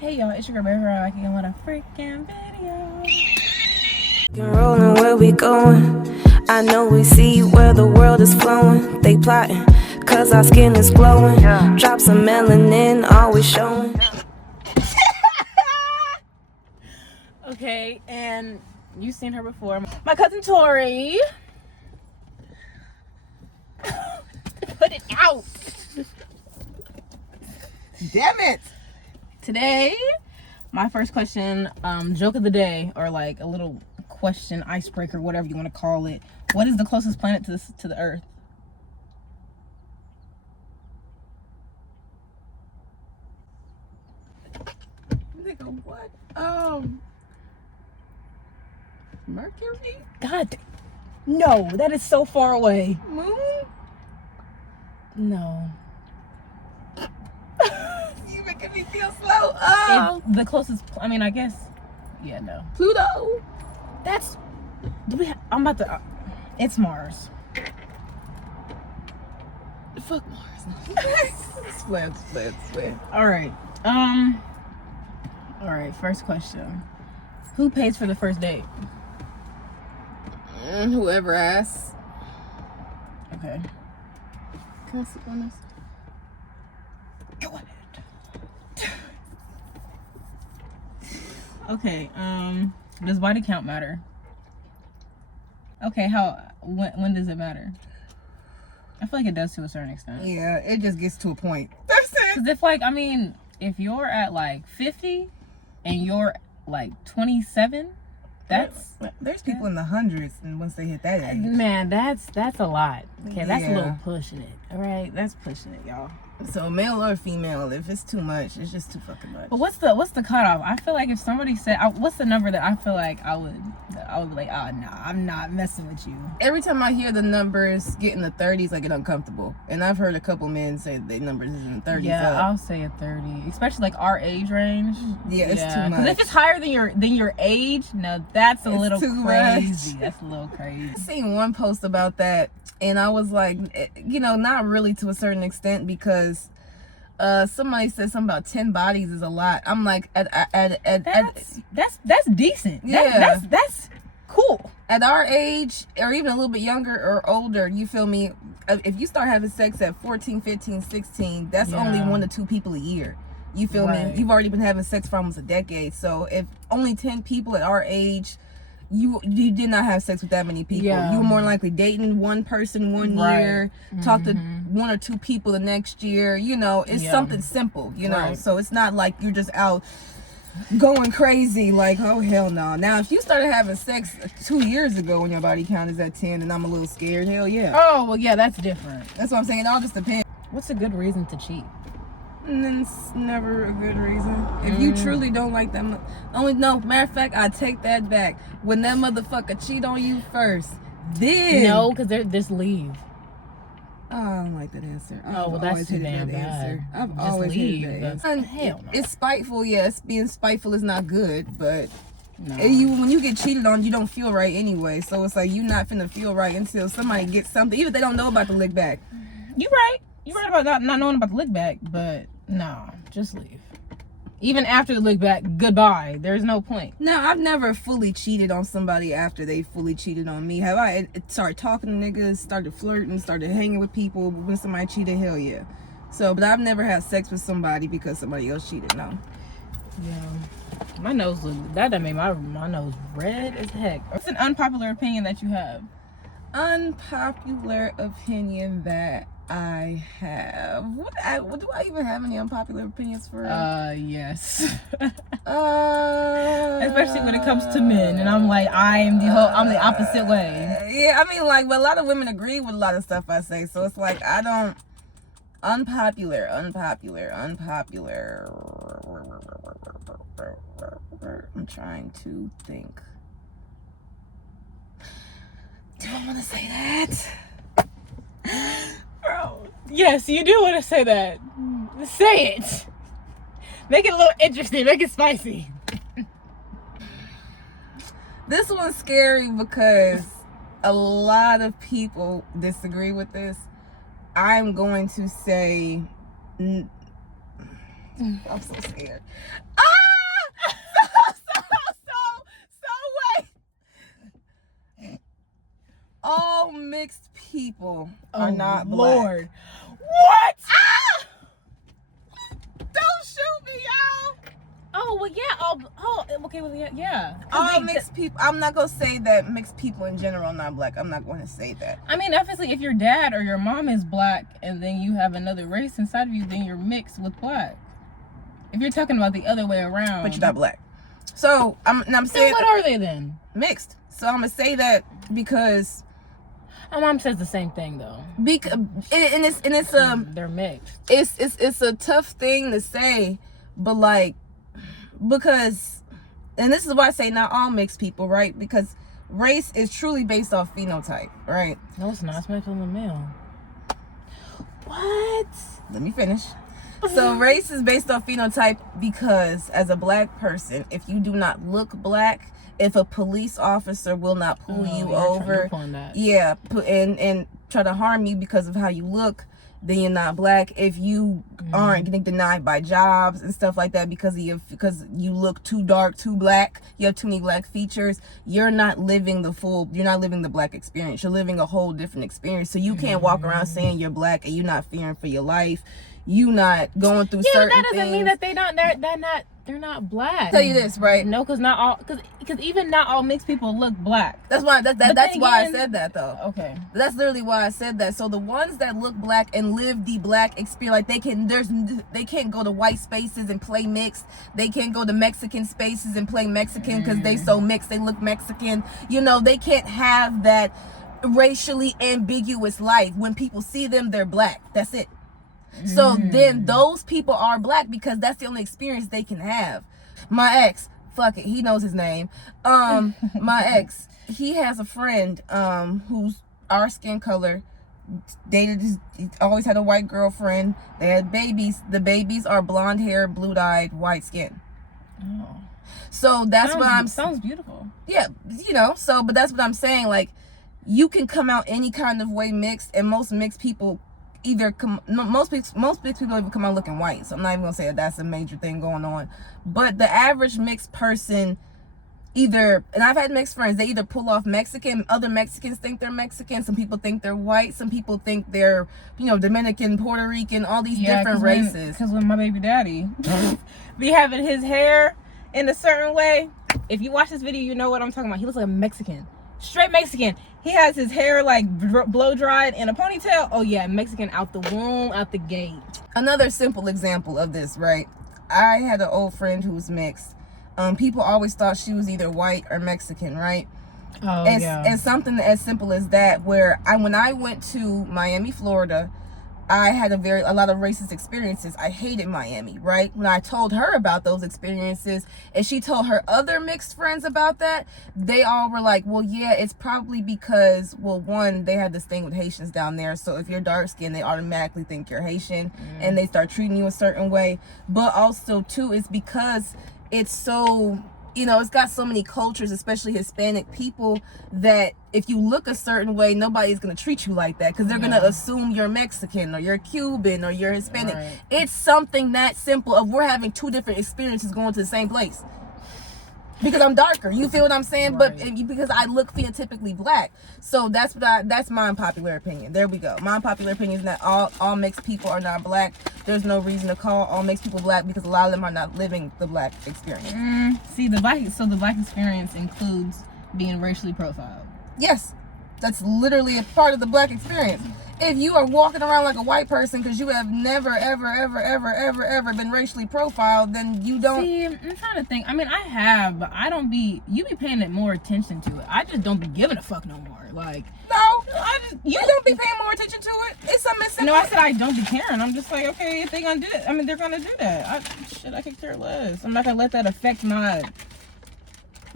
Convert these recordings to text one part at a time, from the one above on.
Hey y'all, it's your girl Baby Rock again with a freaking video. Rolling, where we going? I know we see where the world is flowing. They plotting, cause our skin is glowing. Drops of melanin always showing. Okay, and you've seen her before. My cousin Tori. Put it out. Damn it. Today, my first question, joke of the day, or like a little question, icebreaker, whatever you want to call it. What is the closest planet to the Earth? Nigga, what? Mercury? God, no, that is so far away. Moon? No. You making me feel slow. The closest, I mean, I guess, yeah, no. Pluto. That's, I'm about to, it's Mars. Fuck Mars. Split. All right. All right. First question: who pays for the first date? Whoever asks. Okay. Can I sip on this? Go ahead. Okay. Does body count matter? Okay. When does it matter? I feel like it does to a certain extent. Yeah, it just gets to a point. That's it. Because if you're at like 50 and you're like 27, there's people in the hundreds, and once they hit that age, man, that's a lot. Okay, that's a Yeah. little pushing it. All right, that's pushing it, y'all. so male or female, if it's too much, it's just too fucking much. But what's the cutoff? I feel like if somebody said, what's the number that I feel like I would be like, oh nah, I'm not messing with you. Every time I hear the numbers get in the 30s, I get uncomfortable. And I've heard a couple men say their numbers is in the 30s. Yeah, up. I'll say a 30, especially like our age range. Yeah, it's too much. Because if it's higher than your age, no, that's a little too crazy. much. That's a little crazy. I seen one post about that, and I was like, not really to a certain extent, because somebody said something about 10 bodies is a lot. I'm like, That's decent. Yeah. That's cool. at our age, or even a little bit younger or older, you feel me? If you start having sex at 14, 15, 16, that's only 1 to 2 people a year. You feel me? You've already been having sex for almost a decade. So if only 10 people at our age, you did not have sex with that many people. You were more likely dating one person one year, talk to 1 or 2 people the next year. You know, it's something simple, you know. So it's not like you're just out going crazy like, oh hell no. Now if you started having sex 2 years ago when your body count is at 10 and I'm a little scared, hell yeah. Oh well, yeah, that's different. That's what I'm saying. It all just depends. What's a good reason to cheat? And then it's never a good reason. If you truly don't like them, matter of fact, I take that back. When that motherfucker cheat on you first, then No, because they're just leave. Oh, I don't like that answer. Oh, well, that's too damn bad. I've Just always leave. hated that answer. Hell no. It's spiteful, yes. Being spiteful is not good, but No. when you get cheated on, you don't feel right anyway. So it's like you not finna feel right until somebody gets something, even if they don't know about the lick back. You're right. You're right about not knowing about the lick back, but no, just leave. Even after the lick back, goodbye. There's no point. No, I've never fully cheated on somebody after they fully cheated on me. Have I started talking to niggas, started flirting, started hanging with people when somebody cheated? Hell yeah. So, but I've never had sex with somebody because somebody else cheated. No. Yeah. My nose that made my nose red as heck. What's an unpopular opinion that you have? Unpopular opinion that I have. Do I even have any unpopular opinions for? Yes. Especially when it comes to men, and I'm like, I'm the opposite way. Yeah, I mean, like, but a lot of women agree with a lot of stuff I say, so it's like I don't. Unpopular. I'm trying to think. Do I want to say that? Bro, yes, you do want to say that. Say it. Make it a little interesting. Make it spicy. This one's scary because a lot of people disagree with this. I'm going to say... I'm so scared. people are not Lord. black. What? Ah! Don't shoot me, y'all. Oh, well, yeah. Okay, well, yeah. All mixed people. I'm not gonna say that mixed people in general are not black. I'm not going to say that. I mean, obviously, if your dad or your mom is black and then you have another race inside of you, then you're mixed with black. If you're talking about the other way around. But you're not black. So I'm saying. Then what are they then? Mixed. So I'm gonna say that because. My mom says the same thing though. Because it's they're mixed. It's a tough thing to say, but like, because, and this is why I say not all mixed people, right? Because race is truly based off phenotype, right? No, it's not. It's based on the male. What? Let me finish. So race is based off phenotype because as a black person, if you do not look black, if a police officer will not pull you over, and try to harm you because of how you look, then you're not black. If you aren't getting denied by jobs and stuff like that because you look too dark, too black, you have too many black features, you're not living the black experience. You're living a whole different experience. So you can't walk around saying you're black and you're not fearing for your life. You not going through certain things. Yeah, that doesn't mean that they're not black. I'll tell you this, right? No, because even not all mixed people look black. That's why I said that though. Okay. That's literally why I said that. So the ones that look black and live the black experience, like they can't go to white spaces and play mixed. They can't go to Mexican spaces and play Mexican because they so mixed. They look Mexican. You know, they can't have that racially ambiguous life. When people see them, they're black. That's it. So then those people are black because that's the only experience they can have. My ex, fuck it, he knows his name. My ex, he has a friend who's our skin color, dated, he always had a white girlfriend. They had babies. The babies are blonde hair, blue-eyed, white skin. Oh. So that's sounds beautiful. Yeah, you know, but that's what I'm saying. Like, you can come out any kind of way mixed, and most mixed people most mixed people don't even come out looking white. So I'm not even gonna say that that's a major thing going on. But the average mixed person and I've had mixed friends, they either pull off Mexican. Other Mexicans think they're Mexican. Some people think they're white. Some people think they're, Dominican, Puerto Rican, all these different races. Because when my baby daddy be having his hair in a certain way, if you watch this video, you know what I'm talking about. He looks like a Mexican. Straight Mexican. He has his hair like blow dried in a ponytail. Oh yeah, Mexican out the womb, out the gate. Another simple example of this, right? I had an old friend who was mixed. People always thought she was either white or Mexican, right? Oh, and something as simple as that, where when I went to Miami, Florida, I had a lot of racist experiences. I hated Miami, right? When I told her about those experiences and she told her other mixed friends about that, they all were like, well, yeah, it's probably because, well, one, they had this thing with Haitians down there. So if you're dark skinned, they automatically think you're Haitian and they start treating you a certain way. But also, too, it's because it's so, it's got so many cultures, especially Hispanic people, that if you look a certain way, nobody's going to treat you like that because they're going to assume you're Mexican or you're Cuban or you're Hispanic. Right. It's something that simple of we're having two different experiences going to the same place. Because I'm darker, you feel what I'm saying? Right. But because I look phenotypically black. So that's my unpopular opinion. There we go. My unpopular opinion is that all mixed people are not black. There's no reason to call all mixed people black because a lot of them are not living the black experience. See, the black experience includes being racially profiled. Yes, that's literally a part of the black experience. If you are walking around like a white person because you have never, ever, ever, ever, ever, ever been racially profiled, then you don't. See, I'm trying to think. I mean, I have, but you be paying it more attention to it. I just don't be giving a fuck no more. Like, no, you don't be paying more attention to it. It's something simple. No, I said I don't be caring. I'm just like, okay, if they gonna do it, I mean, they're gonna do that. I could care less. I'm not gonna let that affect my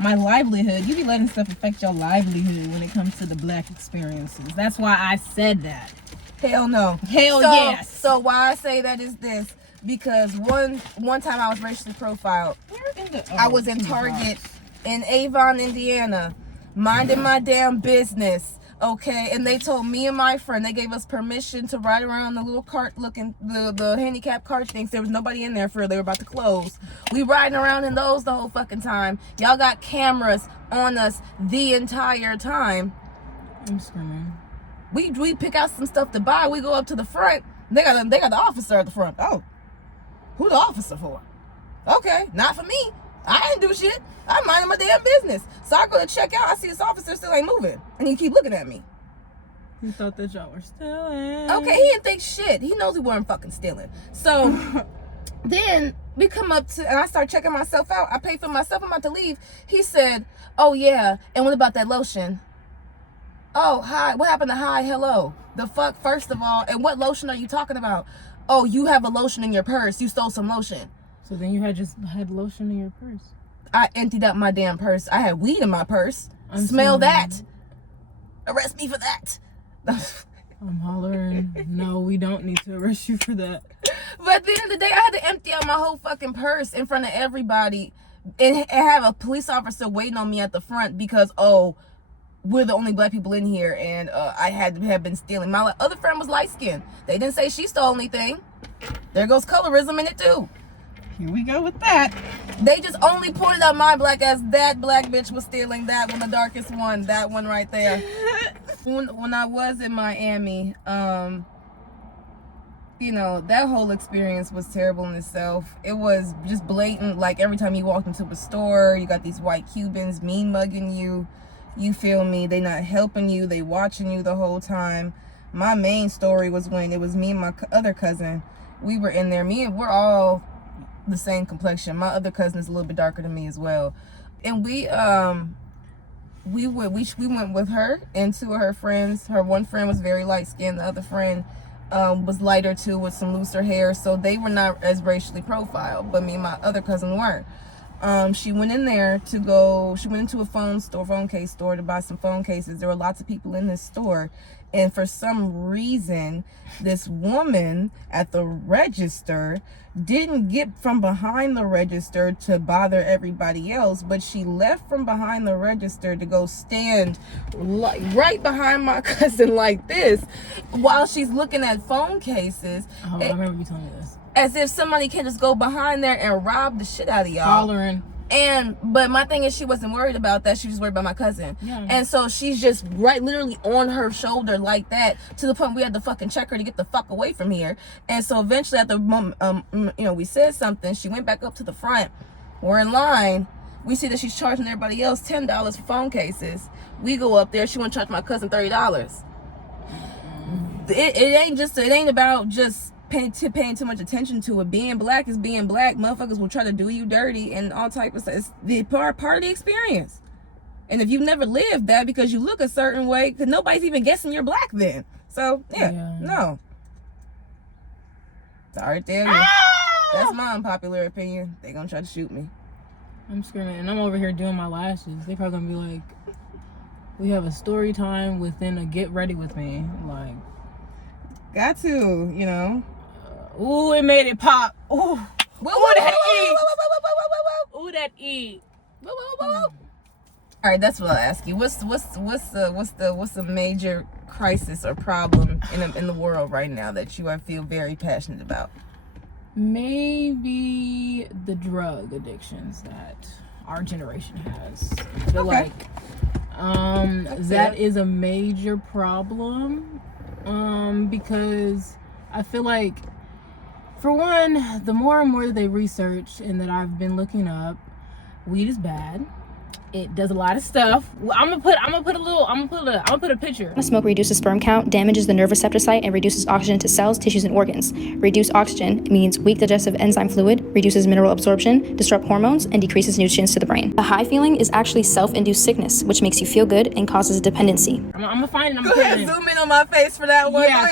livelihood. You be letting stuff affect your livelihood when it comes to the black experiences. That's why I said that. Hell no. Yes. So why I say that is this, because one time I was racially profiled. I was in Target in Avon, Indiana, minding my damn business. Okay, and they told me and my friend, they gave us permission to ride around the little cart looking, the handicap cart things. There was nobody in there for they were about to close. We riding around in those the whole fucking time. Y'all got cameras on us the entire time. I'm screaming. We pick out some stuff to buy. We go up to the front. They got the officer at the front. Oh, who the officer for? Okay, not for me. I ain't do shit. I'm minding my damn business. So I go to check out. I see this officer still ain't moving, and he keep looking at me. He thought that y'all were stealing. Okay, he didn't think shit. He knows we weren't fucking stealing. So then we come up to, and I start checking myself out. I pay for myself. I'm about to leave. He said, "Oh yeah, and what about that lotion?" Oh, hi. What happened to hi? Hello. The fuck, first of all, and what lotion are you talking about? Oh, you have a lotion in your purse. You stole some lotion. So then you had lotion in your purse. I emptied out my damn purse. I had weed in my purse. Smell that. Arrest me for that. I'm hollering. No, we don't need to arrest you for that. But at the end of the day, I had to empty out my whole fucking purse in front of everybody and have a police officer waiting on me at the front because, oh, we're the only black people in here, and I had to have been stealing. My other friend was light-skinned. They didn't say she stole anything. There goes colorism in it, too. Here we go with that. They just only pointed out my black ass. That black bitch was stealing that one, the darkest one. That one right there. When I was in Miami, you know, that whole experience was terrible in itself. It was just blatant. Like, every time you walked into a store, you got these white Cubans mean mugging you. You feel me? They not helping you. They watching you the whole time. My main story was when it was me and my other cousin. We were in there. We're all the same complexion. My other cousin is a little bit darker than me as well. And we went with her and two of her friends. Her one friend was very light skinned. The other friend was lighter too, with some looser hair. So they were not as racially profiled, but me and my other cousin weren't. She went in there she went into a phone case store to buy some phone cases. There were lots of people in this store. And for some reason, this woman at the register didn't get from behind the register to bother everybody else, but she left from behind the register to go stand right behind my cousin like this while she's looking at phone cases. Oh, I remember you telling me this. As if somebody can just go behind there and rob the shit out of y'all. Hollering. But my thing is, she wasn't worried about that. She was worried about my cousin. Yeah. And so she's just literally on her shoulder like that, to the point we had to fucking check her to get the fuck away from here. And so eventually, at the moment, we said something. She went back up to the front. We're in line. We see that she's charging everybody else $10 for phone cases. We go up there. She want to charge my cousin $30. It ain't about just paying too much attention to it. Being black is being black. Motherfuckers will try to do you dirty and all type of stuff. It's the part of the experience. And if you've never lived that because you look a certain way, because nobody's even guessing you're black then. So yeah. No. Sorry, tell you. That's my unpopular opinion. They gonna try to shoot me. I'm screaming, and I'm over here doing my lashes. They probably gonna be like, we have a story time within a get ready with me. Like, got to, you know. Ooh, it made it pop. Ooh, ooh, that E. Ooh, that E. All right, that's what I'll ask you. What's the major crisis or problem in the world right now that you feel very passionate about? Maybe the drug addictions that our generation has. I feel like that is a major problem. Because I feel like, for one, the more and more that they research and that I've been looking up, weed is bad. It does a lot of stuff. I'm gonna put a picture. Smoke reduces sperm count, damages the nerve receptor site, and reduces oxygen to cells, tissues, and organs. Reduced oxygen means weak digestive enzyme fluid, reduces mineral absorption, disrupt hormones, and decreases nutrients to the brain. The high feeling is actually self-induced sickness, which makes you feel good and causes dependency. I'm gonna find it. Go ahead, zoom in on my face for that one. Yeah,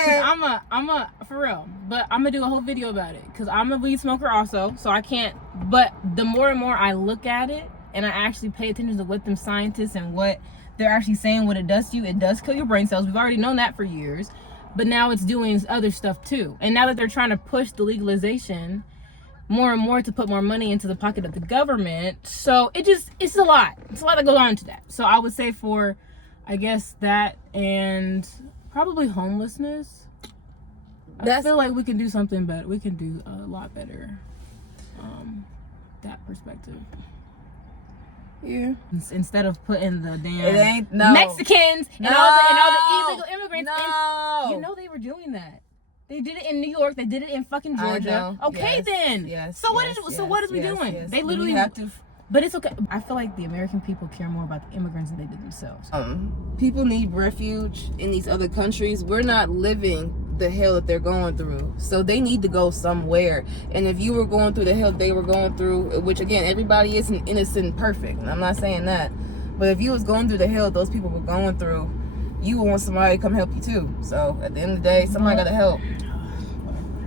cause for real. But I'm gonna do a whole video about it, cause I'm a weed smoker also, so I can't. But the more and more I look at it, and I actually pay attention to what them scientists and what they're actually saying, what it does to you, it does kill your brain cells. We've already known that for years, but now it's doing other stuff too. And now that they're trying to push the legalization more and more to put more money into the pocket of the government, so it's a lot. It's a lot that goes on to that. So I would say for, I guess, that and probably homelessness. I feel like we can do something better. We can do a lot better. That perspective. Yeah. Instead of putting the damn It ain't Mexicans and all the illegal immigrants. No. You know they were doing that. They did it in New York. They did it in fucking Georgia. Okay, yes, then. Yes. So what is we doing? Yes. They literally have to. But it's okay. I feel like the American people care more about the immigrants than they do themselves. People need refuge in these other countries. We're not living the hell that they're going through, so they need to go somewhere. And if you were going through the hell they were going through, which again, everybody isn't innocent and perfect, and I'm not saying that, but if you was going through the hell those people were going through, you would want somebody to come help you too. So at the end of the day, somebody gotta help.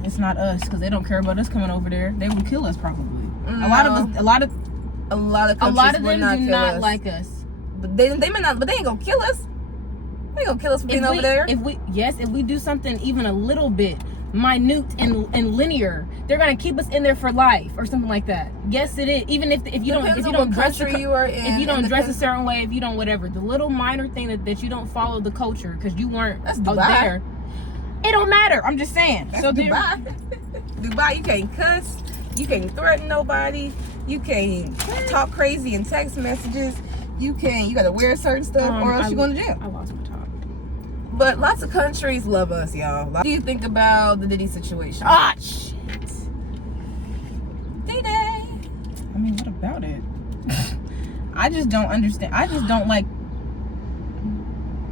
It's not us, because they don't care about us coming over there. They would kill us probably. No. A lot of them do not like us. But they may not. But they ain't gonna kill us. They ain't gonna kill us for being over there. If we do something even a little bit minute and linear, they're gonna keep us in there for life or something like that. Yes, it is. Even if you don't dress a certain way, if you don't whatever, the little minor thing that you don't follow the culture because you weren't there, it don't matter. I'm just saying. That's so Dubai. Dubai, you can't cuss, you can't threaten nobody, you can't talk crazy in text messages, you gotta wear certain stuff or else you're going to jail. I lost my top. But lots of countries love us, y'all. What do you think about the Diddy situation? Ah, shit. Diddy. I mean, what about it? I just don't understand. I just don't like.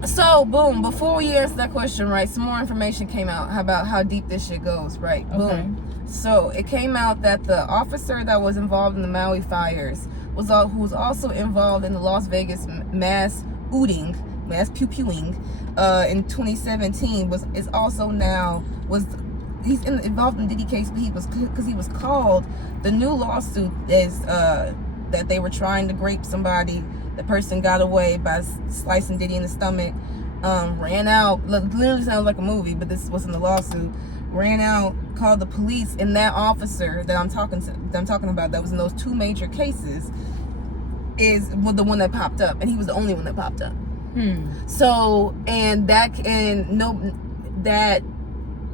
So, boom, before we answer that question, right, some more information came out about how deep this shit goes, right? Okay. Boom. So, it came out that the officer that was involved in the Maui fires who was also involved in the Las Vegas mass pew-pewing in 2017 he's involved in Diddy case, because he was called. The new lawsuit is that they were trying to grape somebody. The person got away by slicing Diddy in the stomach, ran out, literally sounds like a movie, but this was in the lawsuit, ran out, called the police, and that officer that I'm talking about that was in those two major cases was the one that popped up, and he was the only one that popped up. So, that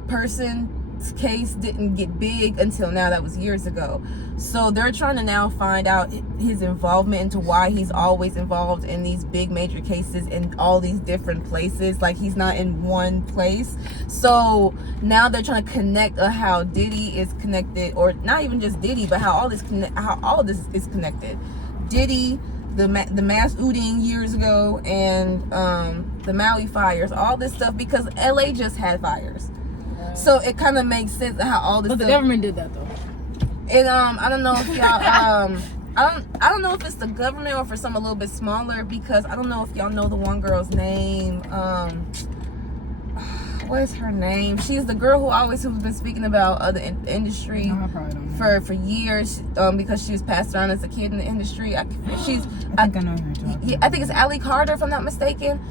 person's case didn't get big until now. That was years ago. So they're trying to now find out his involvement into why he's always involved in these big major cases in all these different places. Like, he's not in one place. So now they're trying to connect how Diddy is connected, or not even just Diddy, but how all of this is connected. Diddy, the mass looting years ago, and the Maui fires, all this stuff, because LA just had fires. So it kind of makes sense how all this. But the government did that though. And I don't know if y'all I don't know if it's the government or for some a little bit smaller, because I don't know if y'all know the one girl's name. What is her name? She's the girl who's been speaking about the industry for years, because she was passed around as a kid in the industry. I think I know who you're talking about. I think it's Allie Carter, if I'm not mistaken.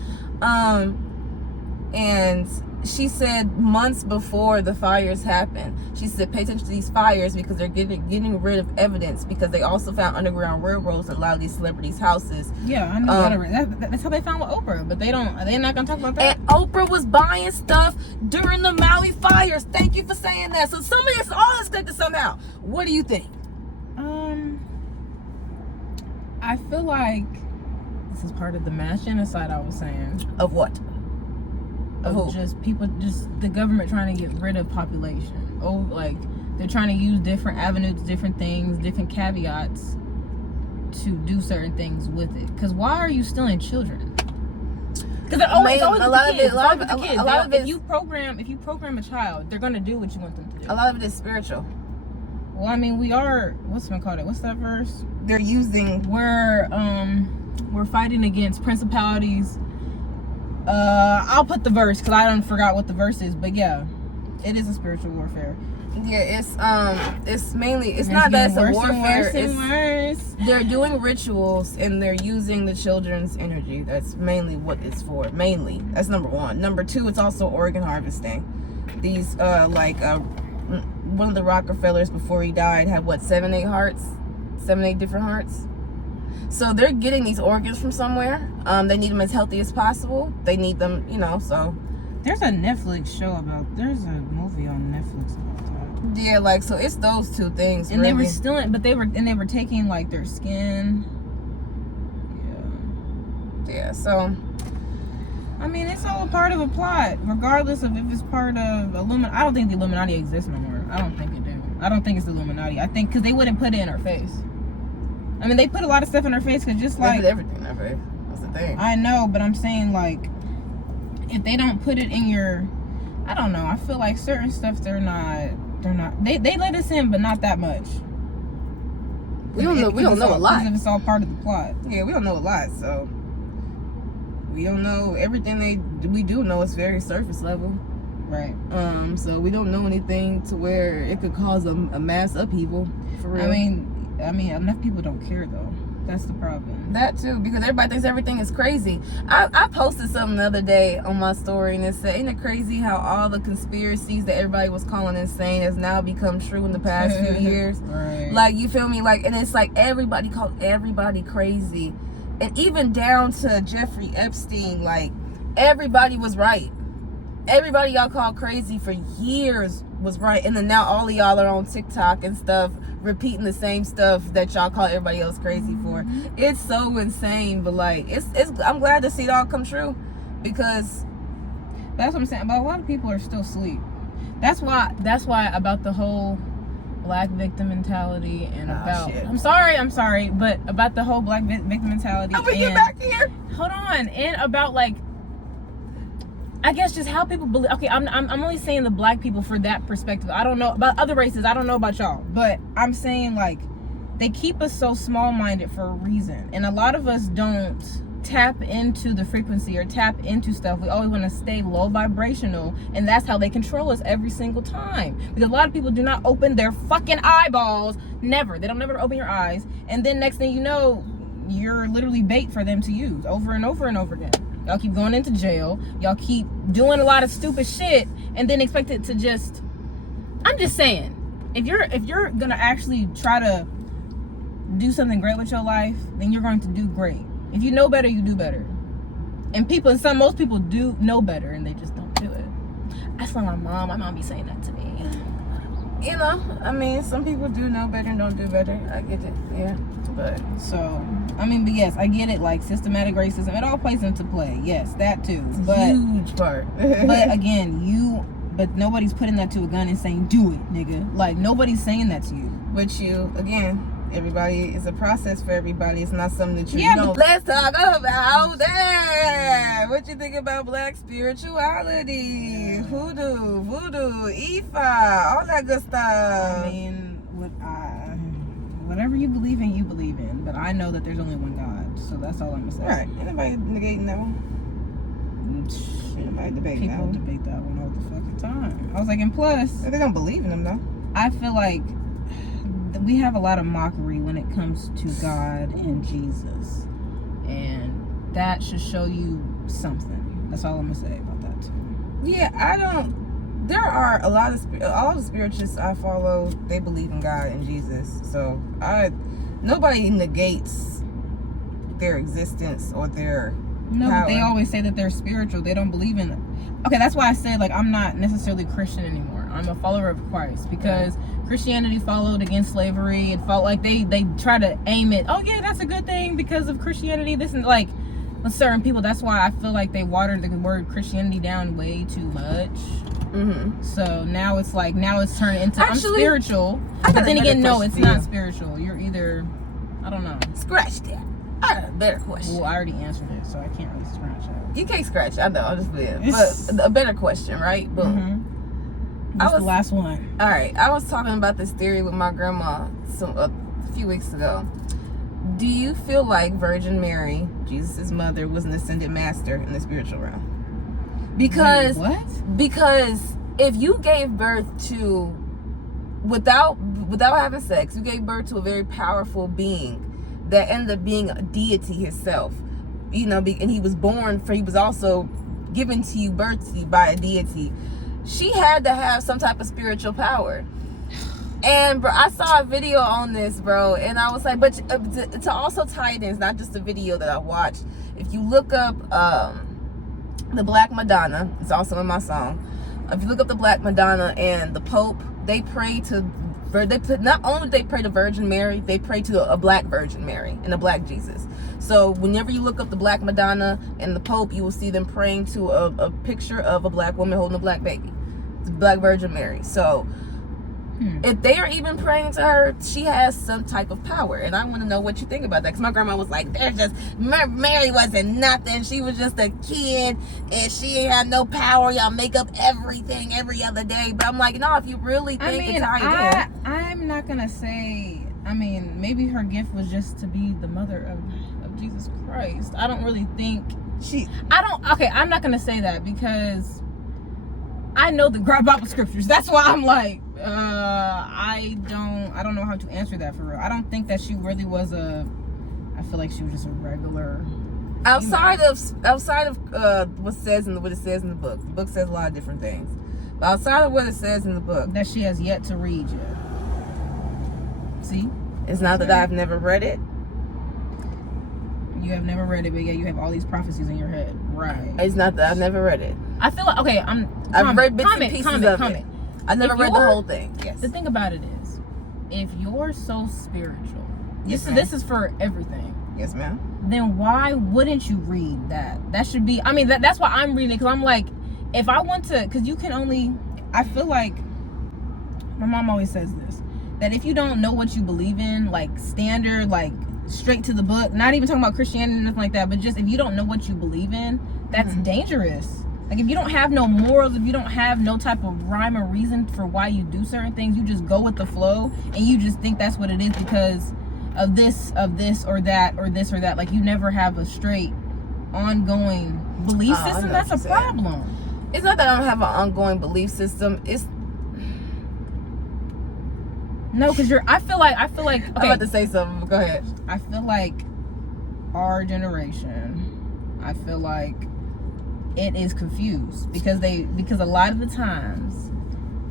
And she said months before the fires happened, she said, pay attention to these fires because they're getting rid of evidence, because they also found underground railroads in a lot of these celebrities' houses. Yeah, I know that's how they found with Oprah, but they're not gonna talk about that. And Oprah was buying stuff during the Maui fires. Thank you for saying that. So some of this all is connected somehow. What do you think? I feel like this is part of the mass genocide I was saying. Of what? Of just people, just the government trying to get rid of population. Oh, like they're trying to use different avenues, different things, different caveats to do certain things with it. Because why are you stealing children? Because always a lot of it. If you program a child, they're gonna do what you want them to do. A lot of it is spiritual. Well, I mean, we are. What's it called? What's that verse? They're using. We're fighting against principalities. I'll put the verse because I don't forgot what the verse is, but yeah, it is a spiritual warfare. Yeah, it's mainly, it's not that it's a warfare. Worse. They're doing rituals and they're using the children's energy. That's mainly what it's for. Mainly, that's number one. Number two, it's also organ harvesting. These one of the Rockefellers before he died had 7, 8 different hearts. So they're getting these organs from somewhere. They need them as healthy as possible. They need them, so. There's a Netflix show there's a movie on Netflix about that. Yeah, so it's those two things. And really. They were stealing, but they were taking their skin Yeah, so I mean, it's all a part of a plot, regardless of if it's part of Illuminati. I don't think the Illuminati exists no more. I don't think it do. I don't think it's the Illuminati. I think because they wouldn't put it in her face. I mean, they put a lot of stuff in her face because just like they put everything in her face. That's the thing. I know, but I'm saying like, if they don't put it in your, I don't know. I feel like certain stuff they're not. They let us in, but not that much. We don't know a lot. Because it's all part of the plot. Yeah, we don't know a lot, so we don't know everything we do know is very surface level. Right. So we don't know anything to where it could cause a mass upheaval. For real. I mean, enough people don't care though. That's the problem. That too, because everybody thinks everything is crazy. I posted something the other day on my story and it said, ain't it crazy how all the conspiracies that everybody was calling insane has now become true in the past few years? Right. Like, you feel me? Like, and it's like everybody called everybody crazy. And even down to Jeffrey Epstein, like, everybody was right. Everybody y'all called crazy for years was right. And then now all of y'all are on TikTok and stuff repeating the same stuff that y'all call everybody else crazy for. It's so insane, but like it's I'm glad to see it all come true, because that's what I'm saying. But a lot of people are still asleep. That's why about the whole black victim mentality and shit. I'm sorry, but about the whole black victim mentality. I'm gonna get back here. Hold on, and about like, I guess just how people believe. Okay, I'm only saying the black people for that perspective. I don't know about other races. I don't know about y'all, but I'm saying like they keep us so small-minded for a reason, and a lot of us don't tap into the frequency or tap into stuff. We always want to stay low vibrational, and that's how they control us every single time. Because a lot of people do not open their fucking eyeballs. Never. They don't never open your eyes, and then next thing you know, you're literally bait for them to use over and over and over again. Y'all keep going into jail. Y'all keep doing a lot of stupid shit and then expect it to just... I'm just saying, if you're gonna actually try to do something great with your life, then you're going to do great. If you know better, you do better. And most people do know better and they just don't do it. That's like my mom be saying that to me. You know, I mean, some people do know better and don't do better. I get it, yeah. But yes, I get it. Like systematic racism, it all plays into play. Yes, that too. But huge part. But again, but nobody's putting that to a gun and saying, "Do it, nigga." Like nobody's saying that to you. But everybody is a process for everybody. It's not something that you know. Let's talk about that. What you think about black spirituality, hoodoo, voodoo, Ifa, all that good stuff? I mean, whatever you believe in, you believe in. But I know that there's only one God, so that's all I'm gonna say. Right? Anybody negating that one? Anybody debating that one? People debate that one all the fucking time. I was like, and plus, they don't believe in them though. I feel like we have a lot of mockery when it comes to God and Jesus, and that should show you something. That's all I'm gonna say about that too. Yeah, there are a lot of all the spiritualists I follow, they believe in God and Jesus, so nobody negates their existence or their power. But they always say that they're spiritual. They don't believe in it. Okay, that's why I said like I'm not necessarily Christian anymore. I'm a follower of Christ, because Christianity followed against slavery. It felt like they try to aim it. Oh yeah, that's a good thing because of Christianity. This and like with certain people, that's why I feel like they watered the word Christianity down way too much. So now it's turning into I'm spiritual. But then again, no, it's not spiritual. You're either, I don't know. Scratch that. I got a better question. Well, I already answered it, so I can't really scratch it. You can't scratch it. I know. I'll just live. But a better question, right? Boom. That's the last one. All right. I was talking about this theory with my grandma a few weeks ago. Do you feel like Virgin Mary, Jesus' mother, was an ascended master in the spiritual realm? Because if you gave birth to, without having sex, you gave birth to a very powerful being that ended up being a deity himself, and he was also given to you, birth to you by a deity. She had to have some type of spiritual power. And bro, I saw a video on this, bro, and I was like, but to also tie it in, it's not just a video that I watched. If you look up the Black Madonna, it's also in my song. If you look up the Black Madonna and the Pope, they pray to not only do they pray to Virgin Mary, they pray to a black Virgin Mary and a black Jesus. So whenever you look up the Black Madonna and the Pope, you will see them praying to a picture of a black woman holding a black baby. It's Black Virgin Mary. So if they are even praying to her, she has some type of power. And I want to know what you think about that. Because my grandma was like, Mary wasn't nothing. She was just a kid. And she ain't had no power. Y'all make up everything every other day. But I'm like, no, if you really think it's how you do. I'm not going to say, maybe her gift was just to be the mother of Jesus Christ. I don't really think I'm not going to say that because I know the Bible scriptures. That's why I'm like, I don't know how to answer that for real. I don't think that she really was I feel like she was just a regular. Outside of what it says in the book. The book says a lot of different things. But outside of what it says in the book, that she has yet to read yet. See? It's not that I've never read it. You have never read it, but yeah, you have all these prophecies in your head. Right. It's not that I've never read it. I feel like, okay, I've read bits and pieces of it. I never read the whole thing. Yes. The thing about it is, if you're so spiritual, yes, this is for everything. Yes, ma'am. Then why wouldn't you read that? That should be, that's why I'm reading it, because I'm like, if I want to, because you can only, I feel like, my mom always says this, that if you don't know what you believe in, like standard, like straight to the book, not even talking about Christianity and nothing like that, but just if you don't know what you believe in, that's dangerous. Like if you don't have no morals, if you don't have no type of rhyme or reason for why you do certain things, you just go with the flow and you just think that's what it is because of this or that or this or that. Like you never have a straight ongoing belief system. That's a problem. It's not that I don't have an ongoing belief system. It's no, because I feel like okay, I'm about to say something. Go ahead. I feel like our generation, I feel like it is confused because a lot of the times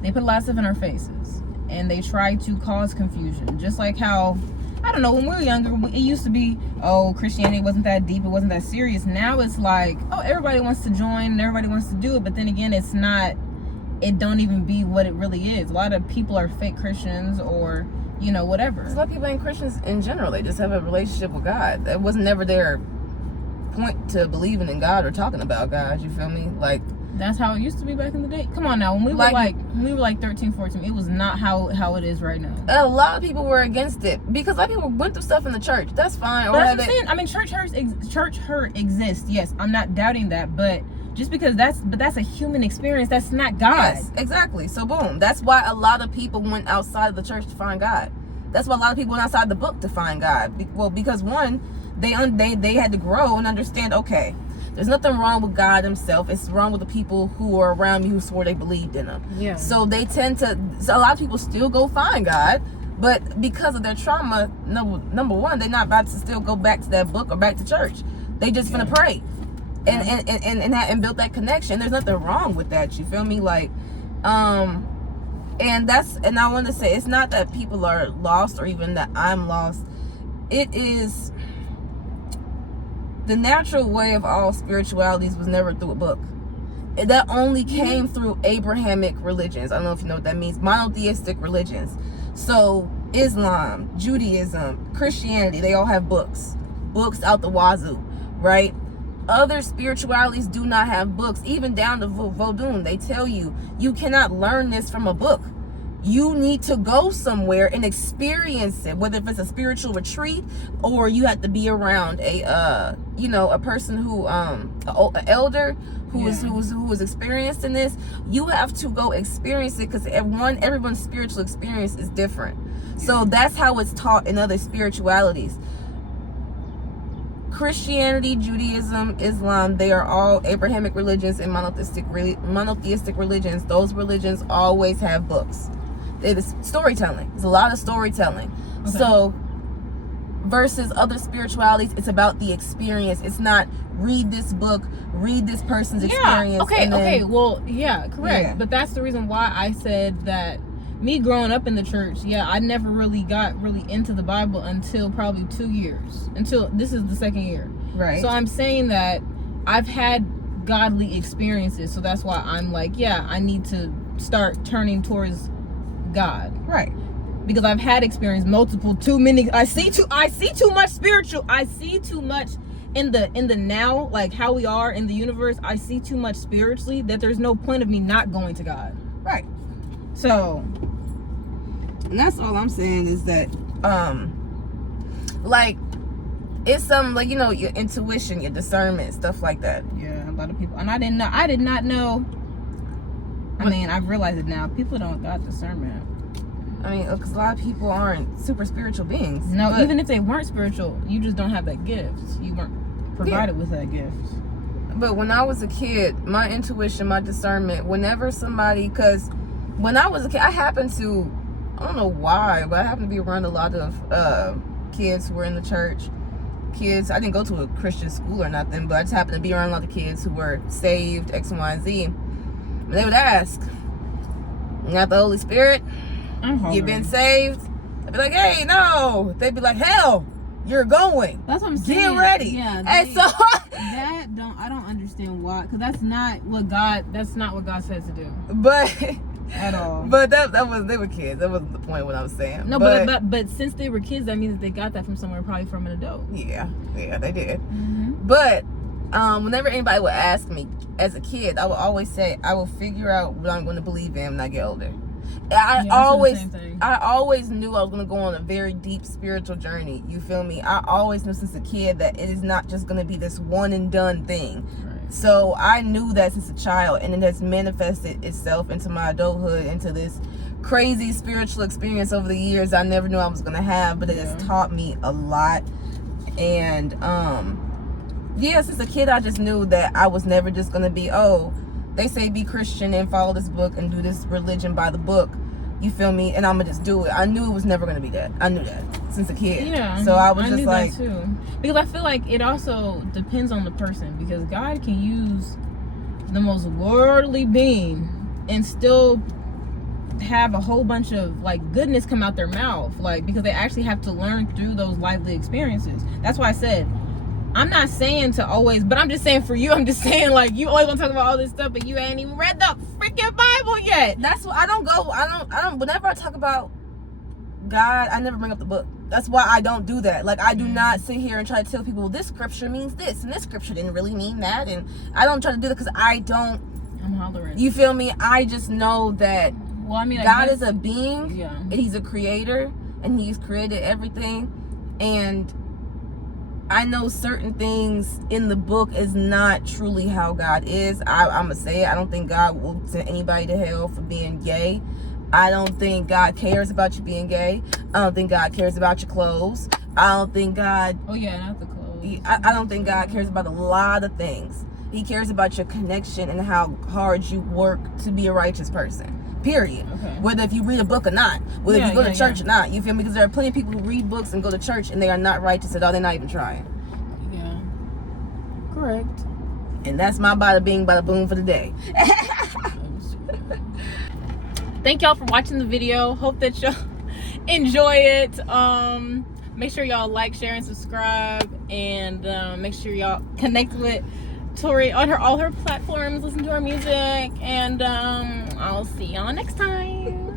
they put a lot of stuff in our faces and they try to cause confusion. Just like how, I don't know, when we were younger, it used to be, oh, Christianity wasn't that deep, it wasn't that serious. Now it's like, oh, everybody wants to join and everybody wants to do it, but then again, it's not, it don't even be what it really is. A lot of people are fake Christians or, whatever. A lot of people ain't Christians in general. They just have a relationship with God. That was never their point to believing in God or talking about God. You feel me? Like that's how it used to be back in the day. Come on now, when we were like 13, 14, it was not how it is right now. A lot of people were against it because a lot of people went through stuff in the church. That's fine. But that's what I'm saying. Church hurt exists. Yes, I'm not doubting that, but just because that's a human experience, that's not God. Yes, exactly. So boom, that's why a lot of people went outside of the church to find God. That's why a lot of people went outside the book to find God. Well, because one, they had to grow and understand, okay, there's nothing wrong with God himself. It's wrong with the people who are around me who swore they believed in him. Yeah. So they so a lot of people still go find God, but because of their trauma, number one, they're not about to still go back to that book or back to church. They just gonna pray and build that connection. There's nothing wrong with that. You feel me? Like, and I want to say, it's not that people are lost or even that I'm lost. It is the natural way of all spiritualities was never through a book. That only came through Abrahamic religions. I don't know if you know what that means. Monotheistic religions. So Islam, Judaism, Christianity, they all have books out the wazoo, right? Other spiritualities do not have books, even down to Vodun. They tell you cannot learn this from a book. You need to go somewhere and experience it, whether if it's a spiritual retreat or you have to be around a person who an elder who was experienced in this. You have to go experience it because everyone's spiritual experience is different. So that's how it's taught in other spiritualities. Christianity, Judaism, Islam, they are all Abrahamic religions and monotheistic religions. Those religions always have books. It is storytelling. There's a lot of storytelling. Okay. So versus other spiritualities, it's about the experience. It's not read this book, read this person's experience. Okay. Well, yeah, correct. Yeah. But that's the reason why I said that me growing up in the church, I never really got into the Bible until probably 2 years. Until this is the second year. Right. So I'm saying that I've had godly experiences. So that's why I'm like, I need to start turning towards God. Right. because I've had experience too many. I see too much spiritual. I see too much in the now, like how we are in the universe. I see too much spiritually that there's no point of me not going to God. Right. So, and that's all I'm saying is that, like, it's some, like, you know, your intuition, your discernment, stuff like that. Yeah, a lot of people, and I did not know. I mean, I've realized it now. People don't got discernment. I mean, because a lot of people aren't super spiritual beings. No, even if they weren't spiritual, you just don't have that gift. You weren't provided with that gift. But when I was a kid, my intuition, my discernment, whenever somebody, because when I was a kid, I happened to, I don't know why, but I happened to be around a lot of kids who were in the church. Kids, I didn't go to a Christian school or nothing, but I just happened to be around a lot of kids who were saved, X, Y, and Z. And they would ask, "You got the Holy Spirit? You've been saved?" I'd be like, "Hey, no." They'd be like, "Hell, you're going. That's what I'm saying. Get ready." Yeah. And so I don't understand why, because that's not what God says to do. But at all. But they were kids. That wasn't the point of what I was saying. No, but since they were kids, that means that they got that from somewhere, probably from an adult. Yeah, they did. Mm-hmm. But whenever anybody would ask me as a kid, I would always say I will figure out what I'm going to believe in when I get older. I always knew I was going to go on a very deep spiritual journey. You feel me? I always knew since a kid that it is not just going to be this one and done thing. Right. So I knew that since a child, and it has manifested itself into my adulthood, into this crazy spiritual experience over the years I never knew I was going to have, but it has taught me a lot. And since a kid, I just knew that I was never just going to be, they say be Christian and follow this book and do this religion by the book. You feel me? And I'm going to just do it. I knew it was never going to be that. I knew that since a kid. Yeah. So I was just knew like... that too. Because I feel like it also depends on the person. Because God can use the most worldly being and still have a whole bunch of, like, goodness come out their mouth. Like, because they actually have to learn through those lively experiences. That's why I said... I'm not saying to always, but I'm just saying for you, I'm just saying, like, you always want to talk about all this stuff, but you ain't even read the freaking Bible yet. That's what I don't, whenever I talk about God, I never bring up the book. That's why I don't do that. Like, I do not sit here and try to tell people, well, this scripture means this, and this scripture didn't really mean that, and I don't try to do that because I'm hollering. You feel me? I just know that God is a being, and he's a creator, and he's created everything, and I know certain things in the book is not truly how God is. I'm going to say it. I don't think God will send anybody to hell for being gay. I don't think God cares about you being gay. I don't think God cares about your clothes. I don't think God... Oh, yeah, not the clothes. I don't think God cares about a lot of things. He cares about your connection and how hard you work to be a righteous person. Period. Okay. Whether if you read a book or not, whether you go to church or not, you feel me? Because there are plenty of people who read books and go to church and they are not righteous at all. They're not even trying. Yeah. Correct. And that's my bada bing, bada boom for the day. Thank y'all for watching the video. Hope that y'all enjoy it. Make sure y'all like, share, and subscribe, and make sure y'all connect with Tori on all her platforms, listen to her music, and I'll see y'all next time.